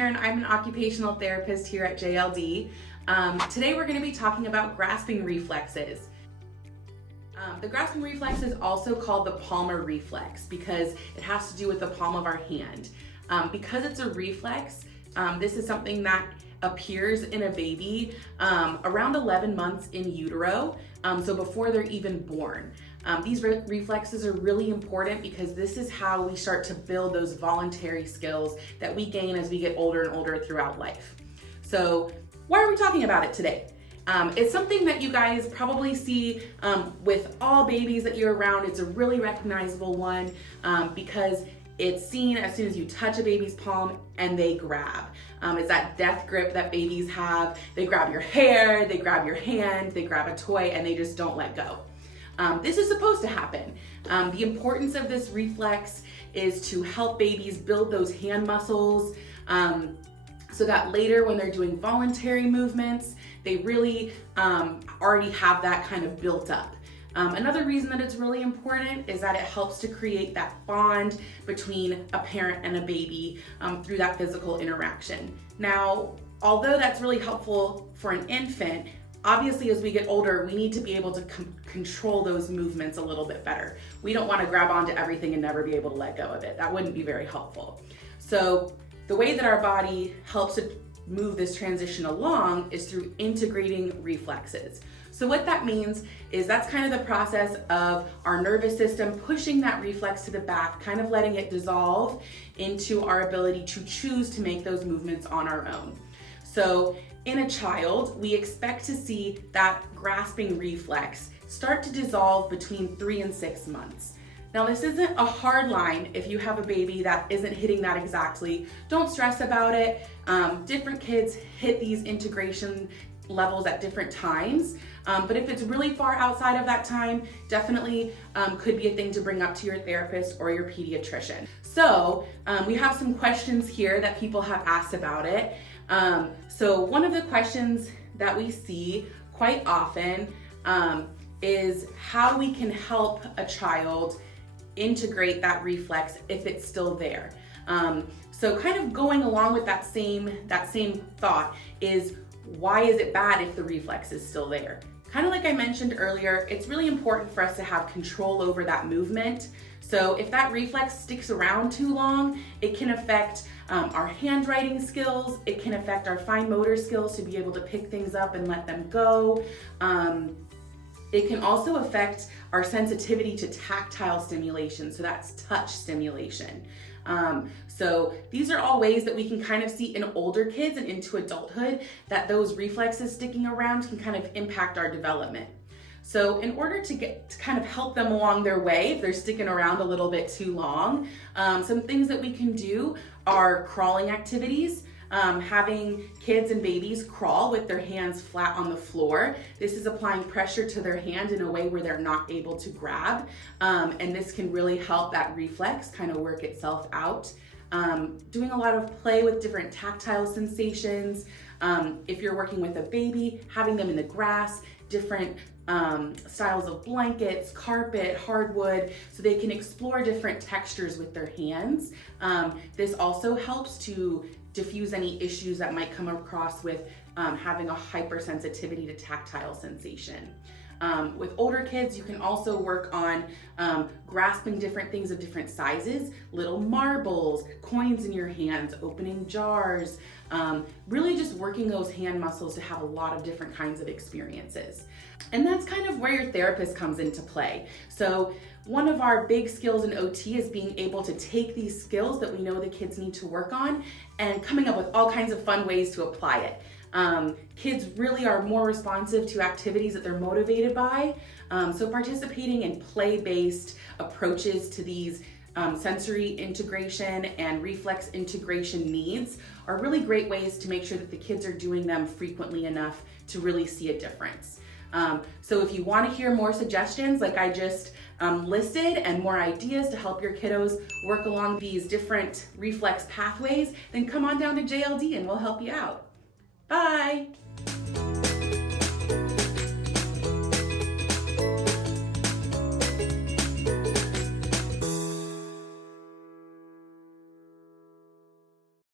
Weidner and I'm an occupational therapist here at JLD. Today we're going to be talking about grasping reflexes. The grasping reflex is also called the palmar reflex because it has to do with the palm of our hand. Because it's a reflex, this is something that appears in a baby around 11 months in utero, so before they're even born. These reflexes are really important because this is how we start to build those voluntary skills that we gain as we get older and older throughout life. So why are we talking about it today? It's something that you guys probably see with all babies that you're around. It's a really recognizable one because it's seen as soon as you touch a baby's palm and they grab. It's that death grip that babies have. They grab your hair, they grab your hand, they grab a toy, and they just don't let go. This is supposed to happen. The importance of this reflex is to help babies build those hand muscles so that later when they're doing voluntary movements, they really already have that kind of built up. Another reason that it's really important is that it helps to create that bond between a parent and a baby through that physical interaction. Now, although that's really helpful for an infant, obviously as we get older, we need to be able to control those movements a little bit better. We don't want to grab onto everything and never be able to let go of it. That wouldn't be very helpful. So the way that our body helps to move this transition along is through integrating reflexes. So what that means is that's kind of the process of our nervous system pushing that reflex to the back, kind of letting it dissolve into our ability to choose to make those movements on our own. So in a child, we expect to see that grasping reflex start to dissolve between 3 and 6 months. Now, this isn't a hard line if you have a baby that isn't hitting that exactly. Don't stress about it. Different kids hit these integration levels at different times. But if it's really far outside of that time, definitely could be a thing to bring up to your therapist or your pediatrician. So we have some questions here that people have asked about it. So one of the questions that we see quite often is how we can help a child integrate that reflex if it's still there. So kind of going along with that same thought is, why is it bad if the reflex is still there? Kind of like I mentioned earlier, it's really important for us to have control over that movement. So if that reflex sticks around too long, it can affect our handwriting skills, it can affect our fine motor skills to be able to pick things up and let them go. It can also affect our sensitivity to tactile stimulation, so that's touch stimulation. So these are all ways that we can kind of see in older kids and into adulthood that those reflexes sticking around can kind of impact our development. So in order to kind of help them along their way, if they're sticking around a little bit too long, some things that we can do are crawling activities. Having kids and babies crawl with their hands flat on the floor. This is applying pressure to their hand in a way where they're not able to grab. And this can really help that reflex kind of work itself out. Doing a lot of play with different tactile sensations. If you're working with a baby, having them in the grass, different styles of blankets, carpet, hardwood, so they can explore different textures with their hands. This also helps to diffuse any issues that might come across with having a hypersensitivity to tactile sensation. With older kids, you can also work on grasping different things of different sizes, little marbles, coins in your hands, opening jars, really just working those hand muscles to have a lot of different kinds of experiences. And that's kind of where your therapist comes into play. So one of our big skills in OT is being able to take these skills that we know the kids need to work on and coming up with all kinds of fun ways to apply it. Kids really are more responsive to activities that they're motivated by. So participating in play-based approaches to these sensory integration and reflex integration needs are really great ways to make sure that the kids are doing them frequently enough to really see a difference. So if you want to hear more suggestions like I just listed and more ideas to help your kiddos work along these different reflex pathways, then come on down to JLD and we'll help you out. Bye!